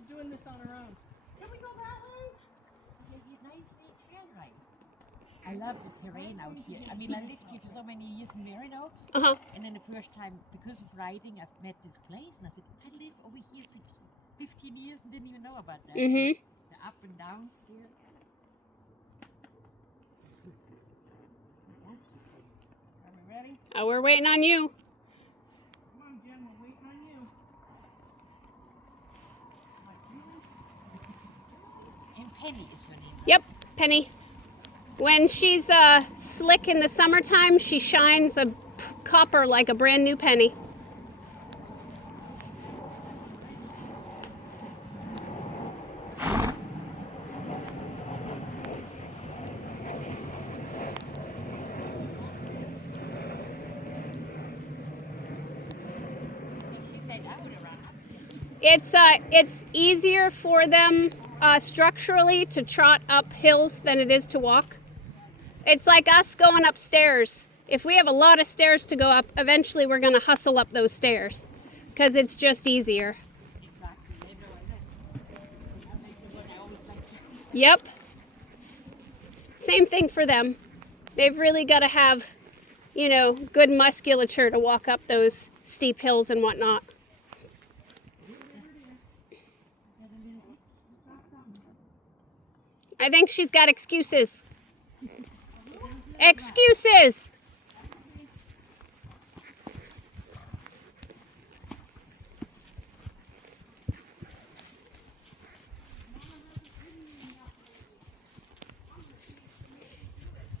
she's doing this on her own. Can we go that way? I love the terrain out here. I mean, I lived here for so many years in Marion Oaks, and then the first time, because of riding, I've met this place, and I said, I live over here for 15 years and didn't even know about that. The up and down here. Are we ready? Oh, we're waiting on you. Come on, Jen, we're waiting on you. And Penny is her name. Yep, Penny. When she's slick in the summertime, she shines a copper like a brand new penny. It's easier for them structurally to trot up hills than it is to walk. It's like us going upstairs. If we have a lot of stairs to go up, eventually we're going to hustle up those stairs because it's just easier. Yep. Same thing for them. They've really got to have, you know, good musculature to walk up those steep hills and whatnot. I think she's got excuses. Excuses!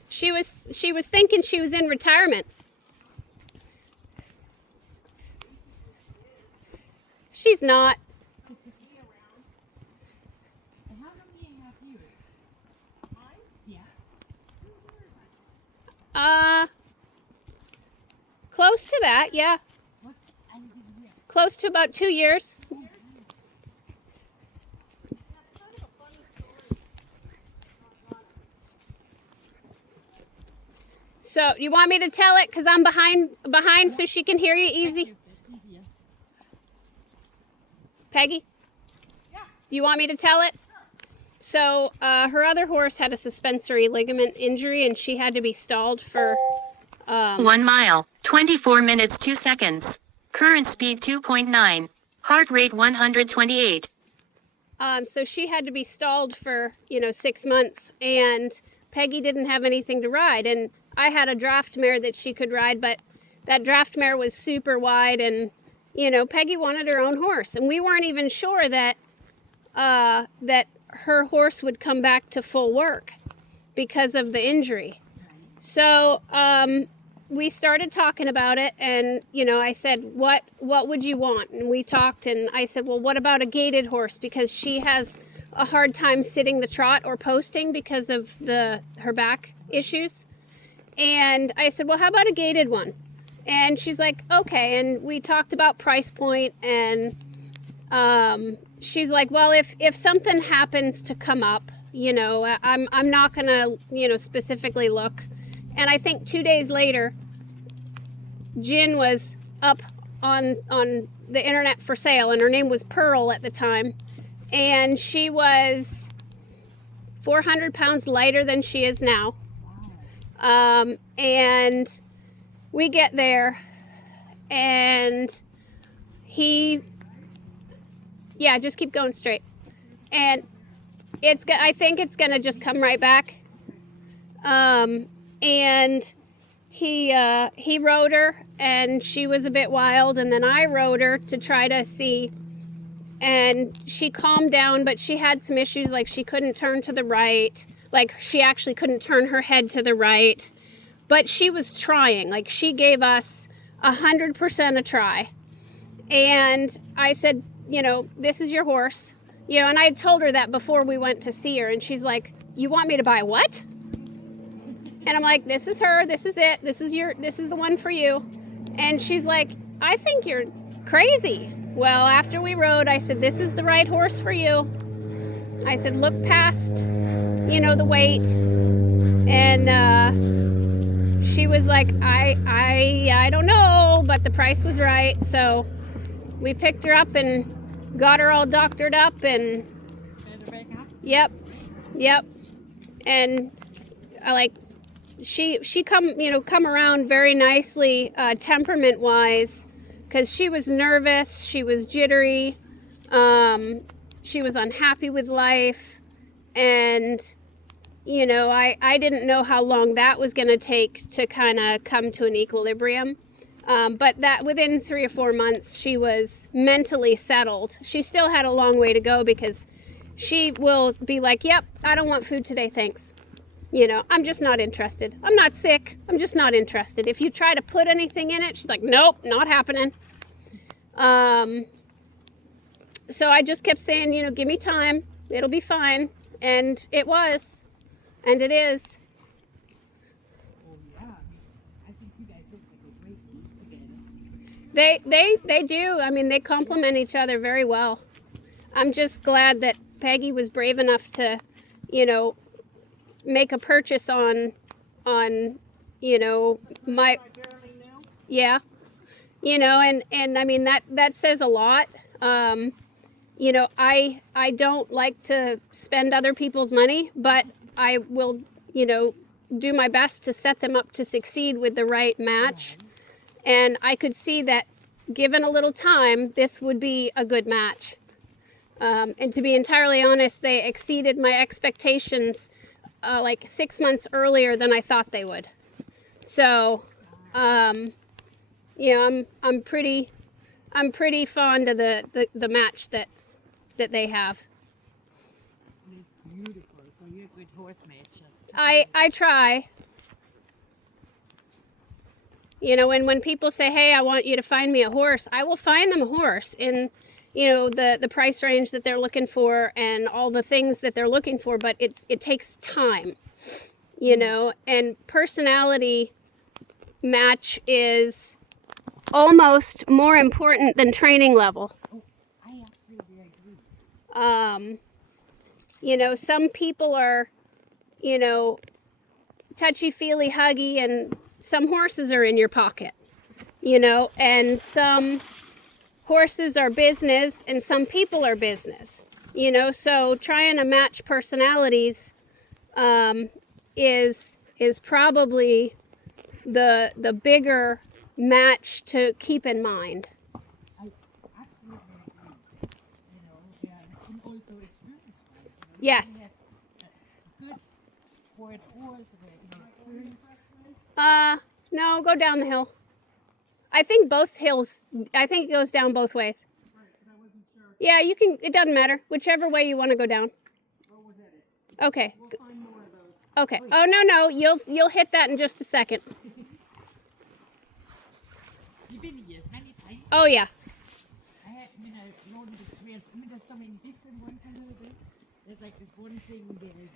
She was thinking she was in retirement. She's not. Close to that, yeah. Close to about 2 years. So, you want me to tell it because I'm behind so she can hear you easy? Peggy? You want me to tell it? So, her other horse had a suspensory ligament injury and she had to be stalled for 1 mile, 24 minutes 2 seconds. Current speed 2.9. Heart rate 128. So she had to be stalled for, 6 months, and Peggy didn't have anything to ride, and I had a draft mare that she could ride, but that draft mare was super wide, and, Peggy wanted her own horse, and we weren't even sure that her horse would come back to full work because of the injury. So, we started talking about it, and, I said, what would you want? And we talked, and I said, well, what about a gaited horse? Because she has a hard time sitting the trot or posting because of her back issues. And I said, well, how about a gaited one? And she's like, okay. And we talked about price point, and she's like, well, if something happens to come up, I'm not gonna, specifically look. And I think 2 days later, Jen was up on the internet for sale, and her name was Pearl at the time. And she was 400 pounds lighter than she is now. And we get there, and just keep going straight. And I think it's gonna just come right back. And he rode her, and she was a bit wild, and then I rode her to try to see, and she calmed down, but she had some issues, like she couldn't turn to the right, like she actually couldn't turn her head to the right, but she was trying, like she gave us 100% a try. And I said, this is your horse, and I told her that before we went to see her, and she's like, you want me to buy what? And I'm like, this is her, this is it, this is the one for you. And she's like, I think you're crazy. Well, after we rode, I said, this is the right horse for you. I said, look past, the weight. And she was like, I don't know, but the price was right. So we picked her up, and got her all doctored up and Better back up. yep. And I like she come around very nicely, temperament wise, because she was nervous, she was jittery, she was unhappy with life, and I didn't know how long that was going to take to kind of come to an equilibrium. But that within 3 or 4 months, she was mentally settled. She still had a long way to go because she will be like, yep, I don't want food today, thanks. I'm just not interested. I'm not sick. I'm just not interested. If you try to put anything in it, she's like, nope, not happening. So I just kept saying, give me time. It'll be fine. And it was. And it is. Oh yeah. I think you guys look like a great team together. They do. I mean, they complement each other very well. I'm just glad that Peggy was brave enough to, make a purchase on my, I barely knew. yeah, and I mean, that says a lot. I don't like to spend other people's money, but I will, do my best to set them up to succeed with the right match. And I could see that given a little time, this would be a good match. And to be entirely honest, they exceeded my expectations like 6 months earlier than I thought they would. So, I'm pretty fond of the match that they have. It's beautiful. So you're a good horse matcher. I try. And when people say, hey, I want you to find me a horse, I will find them a horse in, the price range that they're looking for and all the things that they're looking for, but it takes time, and personality match is almost more important than training level. Oh, I absolutely agree. Some people are, touchy-feely, huggy, and some horses are in your pocket, and some horses are business and some people are business, so trying to match personalities is probably the bigger match to keep in mind. I absolutely agree. And also experience. Yes. Good for a horse. No, go down the hill. I think it goes down both ways. Yeah, you can, it doesn't matter. Whichever way you want to go down. Okay. We'll find more of those. Okay. Oh, no, you'll hit that in just a second. You've been here many times. Oh, yeah. I had, loaded the trails. There's so many different ones a little bit. There's like this one thing there is.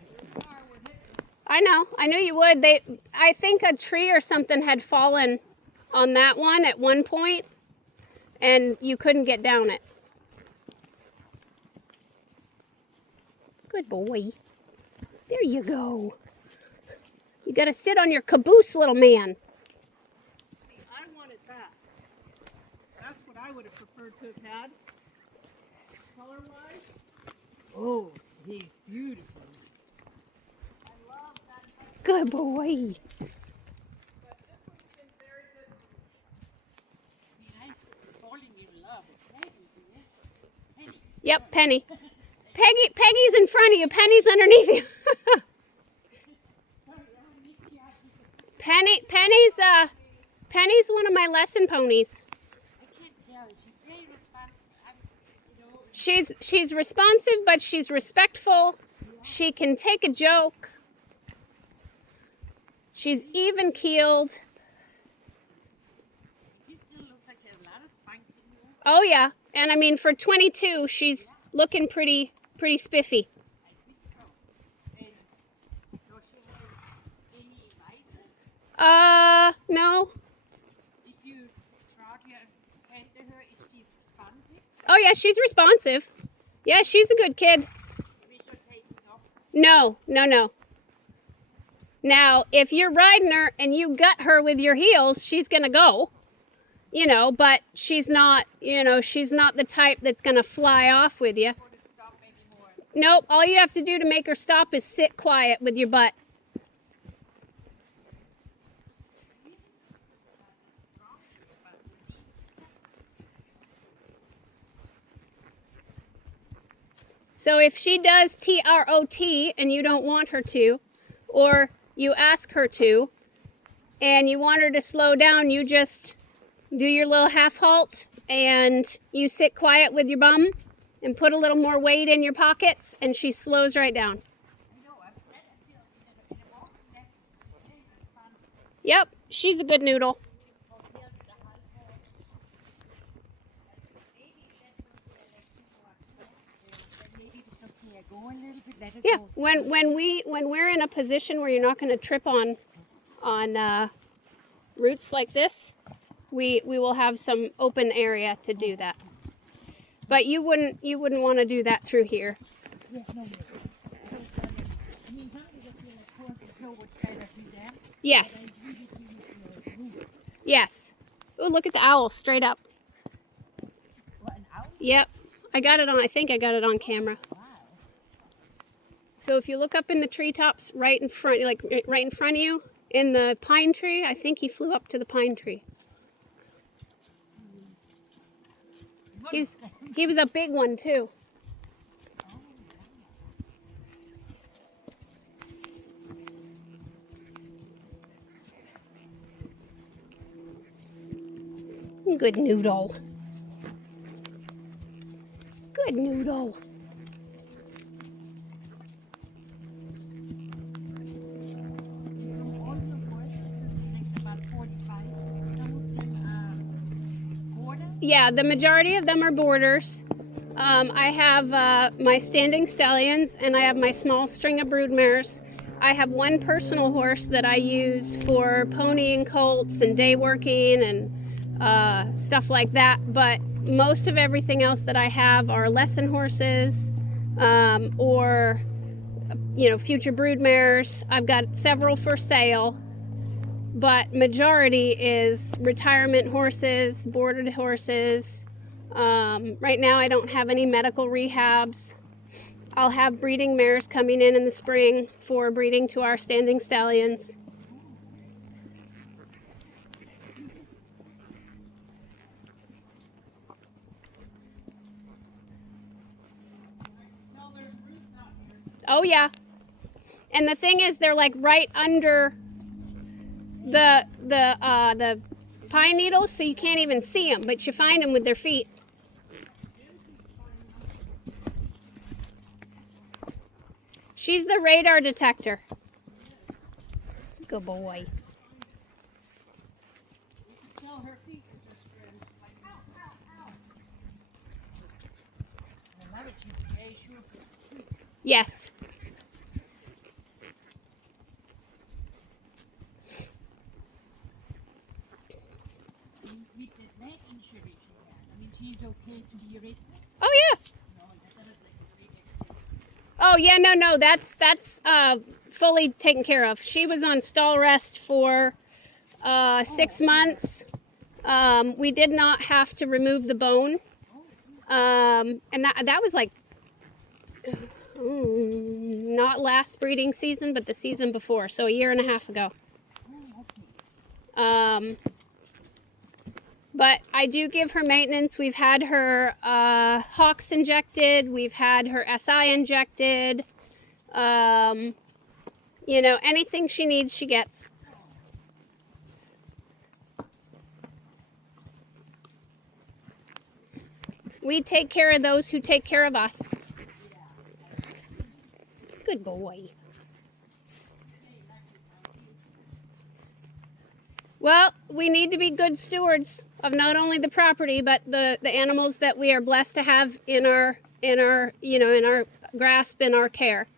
I know. I knew you would. I think a tree or something had fallen on that one at one point, and you couldn't get down it. Good boy. There you go. You got to sit on your caboose, little man. See, I wanted that. That's what I would have preferred to have had. Color-wise. Oh, he's beautiful. Good boy. But this one's been very good to me. I'm falling in love with Peggy. Penny. Yep, Penny. Peggy's in front of you. Penny's underneath you. Penny's one of my lesson ponies. I can't tell. She's very responsive. She's responsive, but she's respectful. She can take a joke. She's even keeled. She still looks like she has a lot of spunk in her. Oh yeah, and I mean for 22, she's looking pretty spiffy. I think so. And does she have any advice? No. If you try to hand to her, is she responsive? Oh yeah, she's responsive. Yeah, she's a good kid. We should take it off. No. Now, if you're riding her and you gut her with your heels, she's gonna go. you know, but she's not, you know, she's not the type that's going to fly off with you. Nope, all you have to do to make her stop is sit quiet with your butt. So if she does TROT and you don't want her to, or you ask her to, and you want her to slow down, you just do your little half halt and you sit quiet with your bum and put a little more weight in your pockets and she slows right down. Yep, she's a good noodle. Yeah, when we're in a position where you're not going to trip on roots like this, we will have some open area to do that. But you wouldn't want to do that through here. Yes. Yes. Oh, look at the owl straight up. What, an owl? Yep. I think I got it on camera. Wow. So if you look up in the treetops right in front, like right in front of you, in the pine tree, I think he flew up to the pine tree. He was a big one too. Good noodle. Good noodle. Yeah, the majority of them are boarders. I have my standing stallions and I have my small string of brood mares. I have one personal horse that I use for ponying colts and day working and stuff like that, but most of everything else that I have are lesson horses or, you know, future brood mares. I've got several for sale, but majority is retirement horses, boarded horses. Right now I don't have any medical rehabs. I'll have breeding mares coming in the spring for breeding to our standing stallions. Oh yeah. And the thing is, they're like right under the pine needles, so you can't even see them, but you find them with their feet. She's the radar detector. Good boy. Yes. Oh yeah. Oh yeah, no, that's fully taken care of. She was on stall rest for 6 months. We did not have to remove the bone, and that was like not last breeding season, but the season before, so a year and a half ago. But I do give her maintenance. We've had her Hawks injected. We've had her SI injected. You know, anything she needs, she gets. We take care of those who take care of us. Good boy. Well, we need to be good stewards of not only the property, but the animals that we are blessed to have in our grasp, in our care.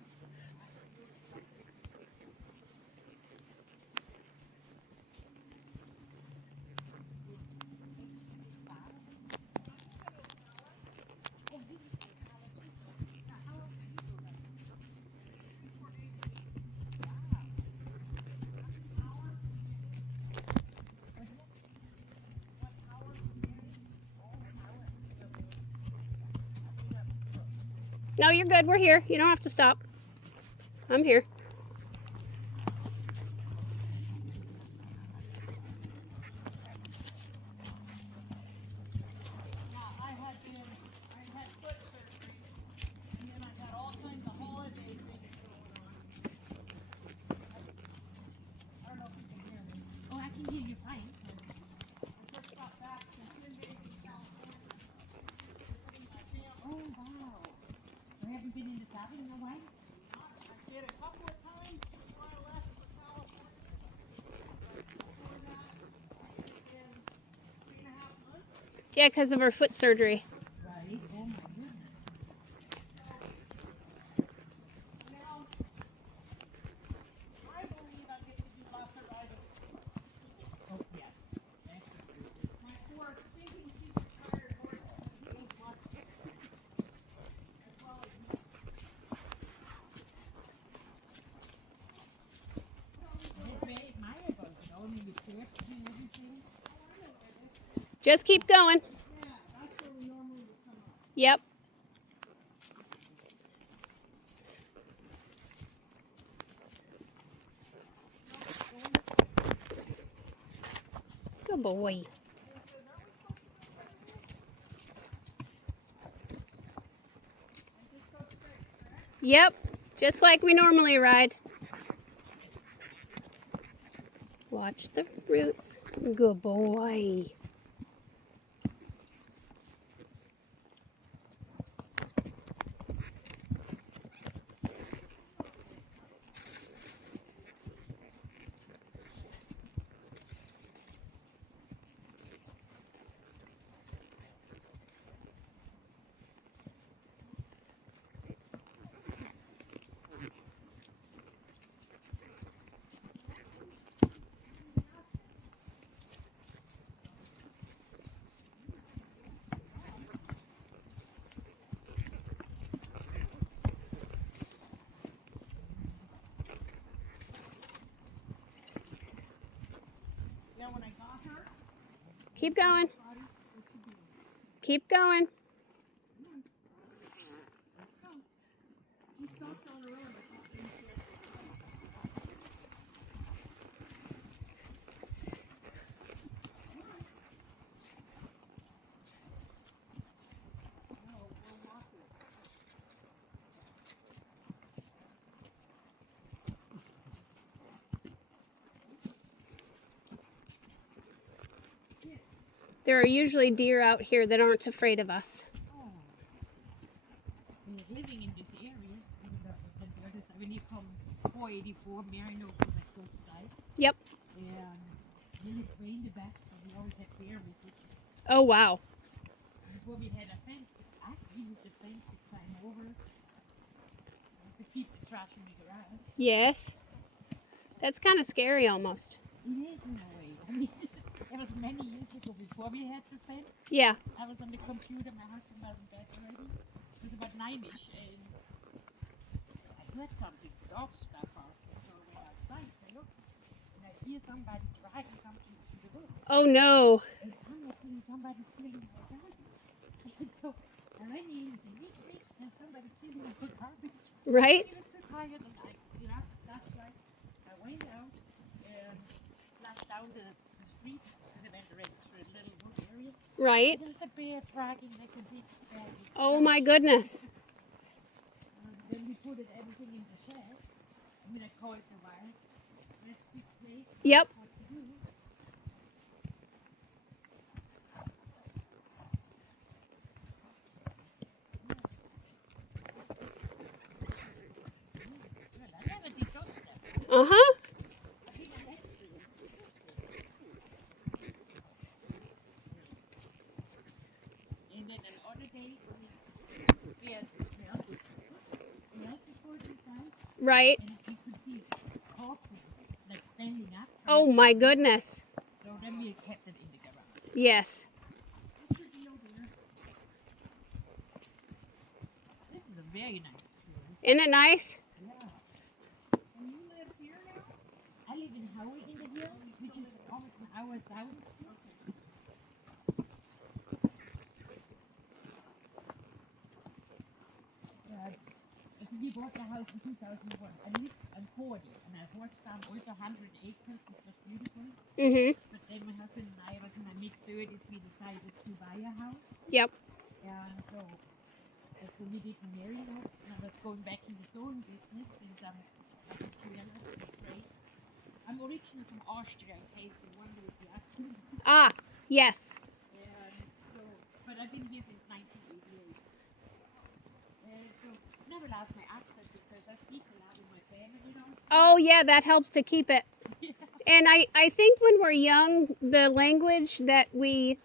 No, you're good. We're here. You don't have to stop. I'm here. I had foot surgery, and then I got all kinds of holiday things going on. I don't know if you can hear me. Oh, I can hear you fine. I just got back from 10 days in California visiting my family. Oh, wow. You haven't been in the saddle in a while? I did a couple of times before I left for California. Before that, it's been 3.5 months. Yeah, because of her foot surgery. Right. Oh, my goodness. Now, I believe I get to do lots of riding. Oh, yeah. That's the truth. My poor thinking super tired horse needs lots of as well as me. That's very admirable, you know, I mean, with therapy and everything. Just keep going. Yeah, that's where we normally would come up. Yep. Good boy. Yep. Just like we normally ride. Watch the roots. Good boy. Yeah, when I got her, Keep going. Keep going. she stopped on her own. I thought maybe she had to go. No, we're walking. There are usually deer out here that aren't afraid of us. Oh. We're living in this area. When you come 484, Marino was like close side. Yep. And we live way in the back, so we always had bear visits. Oh, wow. Before we had a fence, we used the fence to climb over to keep the trash in the garage. Yes. That's kind of scary almost. It is in a way. I mean, it was many years ago before we had the fence. Yeah. I was on the computer, my husband wasn't back already. It was about 9ish, and I heard something, dog stuff out. So I went outside to look, and I hear somebody dragging something through the woods. Oh, no. And I'm thinking somebody's stealing my garbage. And so I went in to meet me, and somebody's stealing my garbage. Right? He was too tired, and I got up the flashlight. I went out and flashed down the street, because I went right through a little wood area. Right. There's a bear dragging like a big bag. Oh, my goodness. Then we put everything in the shed. I mean, I called the wire. Let's be safe. Yep. What to do. Well, I never did those steps. Uh-huh. I did the next year. And then another day, we had to smell it. Smell before the time. Right. And you could see coffee, like standing up. Oh, my goodness. So then we kept it in the garage. Yes. What's the deal there? This is a very nice place. Isn't it nice? Yeah. And you live here now? I live in Howie in the hills, which is almost an hour south. bought the house in 2001. I lived on 40, and I horse farm also 100 acres, which was beautiful. But then my husband and I was in my mid-30s, we decided to buy a house. Yep. And so we didn't marry now, and I was going back in the sewing business since I'm like a great. I'm originally from Austria, in case you wonder if you ask me. Ah, yes. But I've been here since 1988. So never lost my accent because I speak a lot with my family, you know. Oh, yeah, that helps to keep it. And I think when we're young, the language that we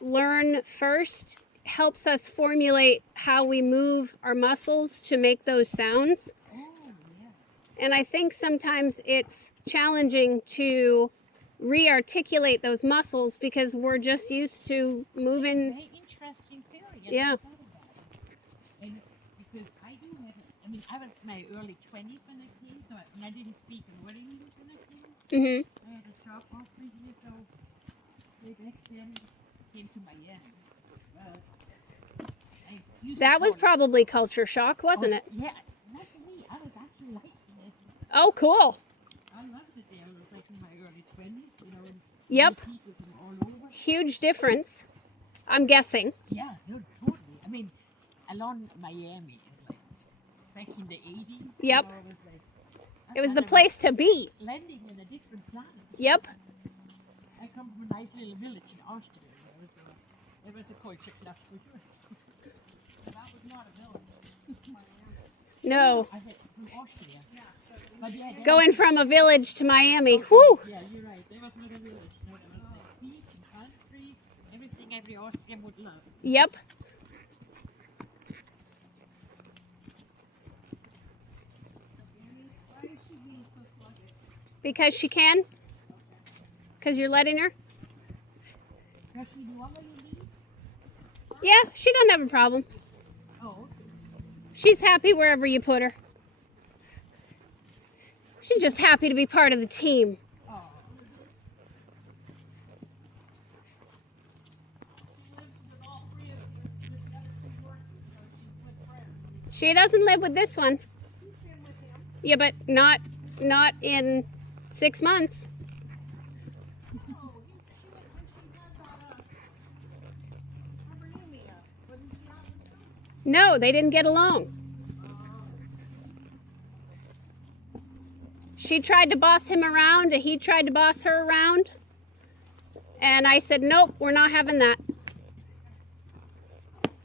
learn first helps us formulate how we move our muscles to make those sounds. Oh, yeah. And I think sometimes it's challenging to re-articulate those muscles because we're just used to moving. Very interesting theory. Yeah. And because I do have, I was in my early 20s when I came, and I didn't speak a word English when I came. I had a job offer here, so way back then came to Miami. That was probably culture shock, wasn't it? Yeah, not for me. I was actually liking it. Oh, cool. I loved it there. I was like in my early 20s, you know, and Yep. people from all over. Huge difference, I'm guessing. Yeah, no, totally. Along Miami, like back in the 80s. Yep. You know, It was the place to be. Landing in a different planet. Yep. I come from a nice little village in Austria. You know, so it was a culture clash for sure. That was not a village. No. I said from Austria. But yeah, Going from a village to Miami. Whew. yeah, you're right. There was not a village. No, there was like beach and country, everything every Austrian would love. Yep. Because she can? Because you're letting her? Does she normally leave? Yeah, she don't have a problem. Oh, She's happy wherever you put her. She's just happy to be part of the team. She doesn't live with this one. Yeah, but not in 6 months. No, they didn't get along. She tried to boss him around, and he tried to boss her around. And I said, nope, we're not having that.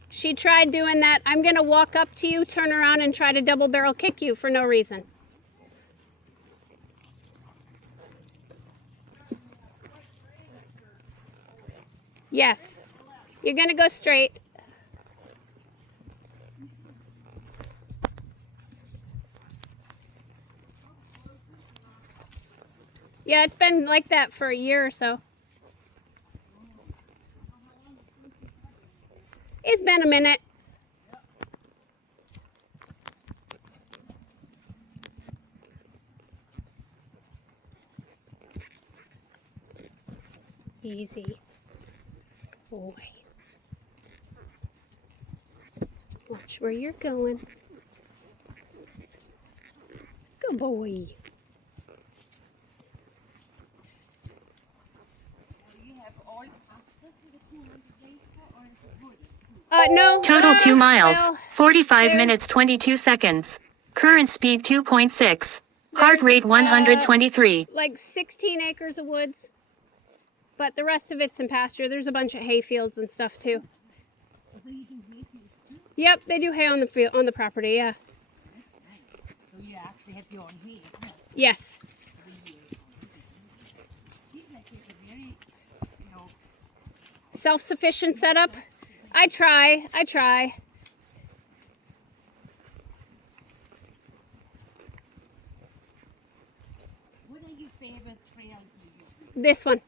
She tried doing that. I'm going to walk up to you, turn around, and try to double barrel kick you for no reason. Yes. You're going to go straight. Yeah, it's been like that for a year or so. It's been a minute. Easy. Good boy. Watch where you're going. Good boy. No. Total 2 miles, Well, 45 there's- minutes 22 seconds. Current speed 2.6. Heart rate 123. like 16 acres of woods, but the rest of it's in pasture. There's a bunch of hay fields and stuff too. so you do hay too? Yep, they do hay on the field, on the property. Yeah. So you actually have your own hay. Yes. Seems like it's a very, Self-sufficient setup. I try. What are your favorite trails you use? This one.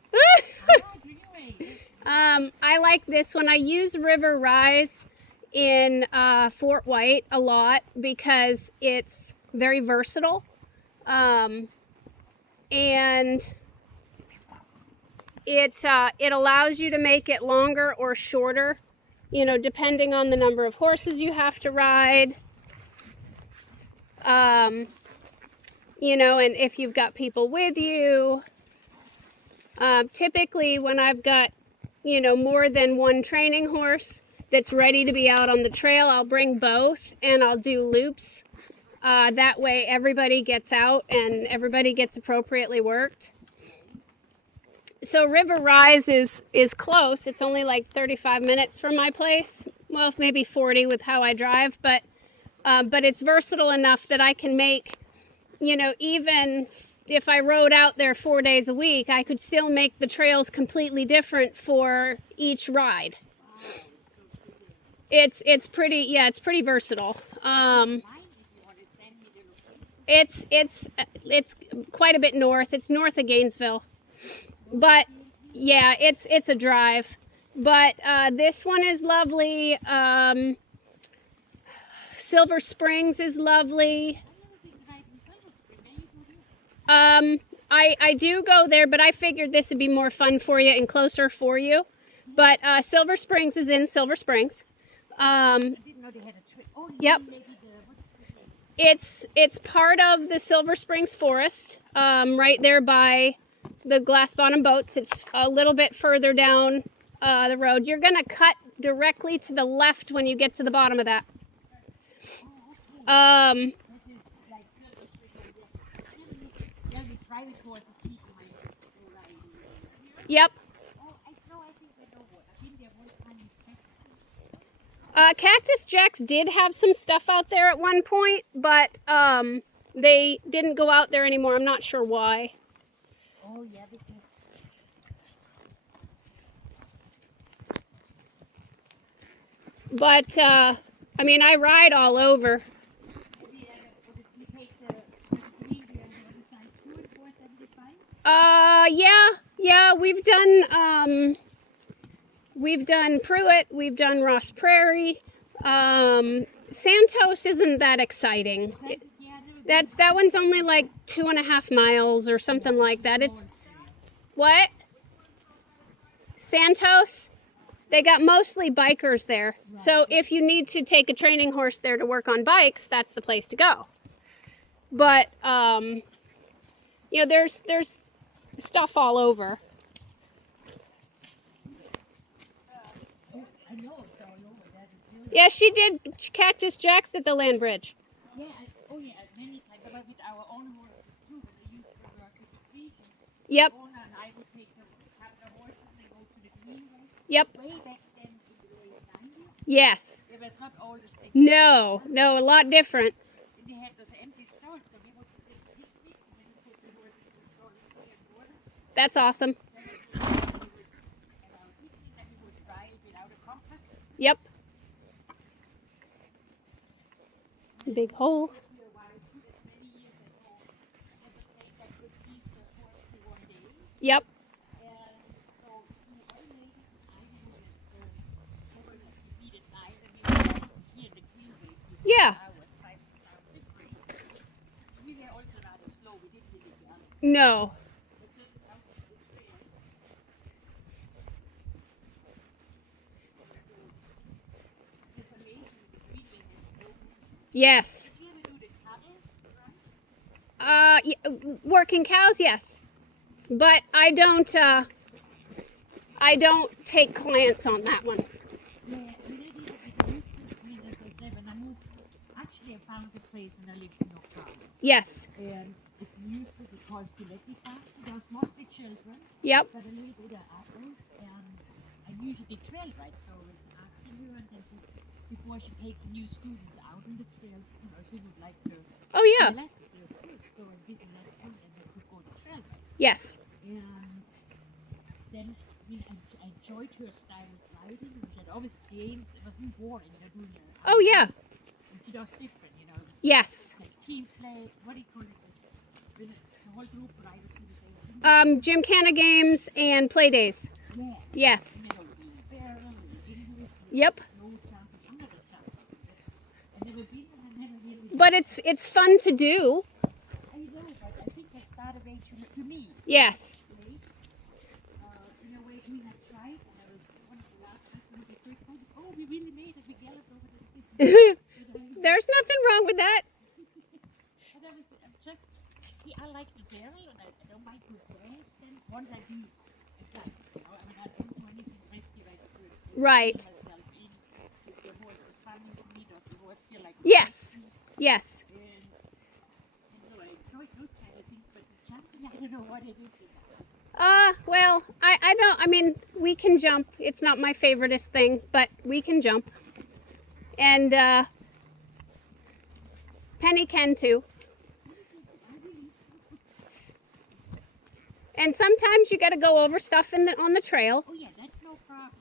I like this one. I use River Rise in Fort White a lot because it's very versatile. And it allows you to make it longer or shorter, depending on the number of horses you have to ride. You know, and if you've got people with you, typically when I've got, you know, more than one training horse that's ready to be out on the trail, I'll bring both and I'll do loops. That way everybody gets out and everybody gets appropriately worked. So River Rise is close. It's only like 35 minutes from my place. Well, maybe 40 with how I drive, but it's versatile enough that I can make, you know, even if I rode out there 4 days a week, I could still make the trails completely different for each ride. It's pretty versatile. It's quite a bit north. It's north of Gainesville. But yeah, it's a drive. But this one is lovely. Silver Springs is lovely. I do go there, but I figured this would be more fun for you and closer for you. But Silver Springs is in Silver Springs. Yep. It's part of the Silver Springs Forest, right there by the Glass Bottom Boats. It's a little bit further down the road. You're gonna cut directly to the left when you get to the bottom of that. Yep. Cactus Jacks did have some stuff out there at one point, but they didn't go out there anymore. I'm not sure why. Oh, yeah, because... But, I mean, I ride all over. Yeah, we've done Pruitt, we've done Ross Prairie. Santos isn't that exciting. That one's only like 2.5 miles or something like that. It's what? Santos? They got mostly bikers there. So if you need to take a training horse there to work on bikes, that's the place to go. But you know, there's stuff all over. Yeah, she did Cactus Jacks at the land bridge. Yeah, many times. But with our own horses too, when they used to work with the region. Yep. Owner and I would take them, have the horses and go to the greenway. Yep. Way back then in the late 90s. Yes. It was not all the same. No, a lot different. And they had those empty stalls, so we would take picnic and then put the horses in the stall and clear water. That's awesome. And we would ride without a compass. Yep. Big hole. Yep. Yeah. No. Yes. Working cows, yes. But I don't take clients on that one. Actually, I found a place and I lived in Oklahoma. Yes. And it's useful because Gillette farm, there's mostly children. Yep. But a little bit of adults, and I usually trail ride, so asking her and then before she takes new students out on the trail, you know, she would like to Oh yeah. do lessons, so I did a lesson and then could go to trail ride. Yes. And then I enjoyed her style of riding, and she had always games. It wasn't boring, you know, doing her. Oh yeah. And she does different, you know. Yes. Like team play, what do you call it? When the whole group rides to the same. Gymkhana games and play days. Yeah. Yes. You know, the barrel, the English, Yep. no jumping, I'm not a jumper. I've never been and I've never really. But it's fun to do. I know, but I think I started way to me. Yes. Late. In a way, I mean, I tried and I was one of the last customers the first time. Oh, we really made it. We galloped over the city. There's nothing wrong with that. I like the barrel, and I don't mind to branch them. Once I do, it's like, you know, I mean, I don't do anything risky like to Right. myself in. The horse is funny to me, does the horse feel like Yes. Yes. and so I enjoy those kind of things, but the jumping, I don't know what it is. Well, I don't, I mean, we can jump. It's not my favoriteest thing, but we can jump. And, Penny can too. And sometimes you got to go over stuff on the trail. Oh yeah, that's no problem.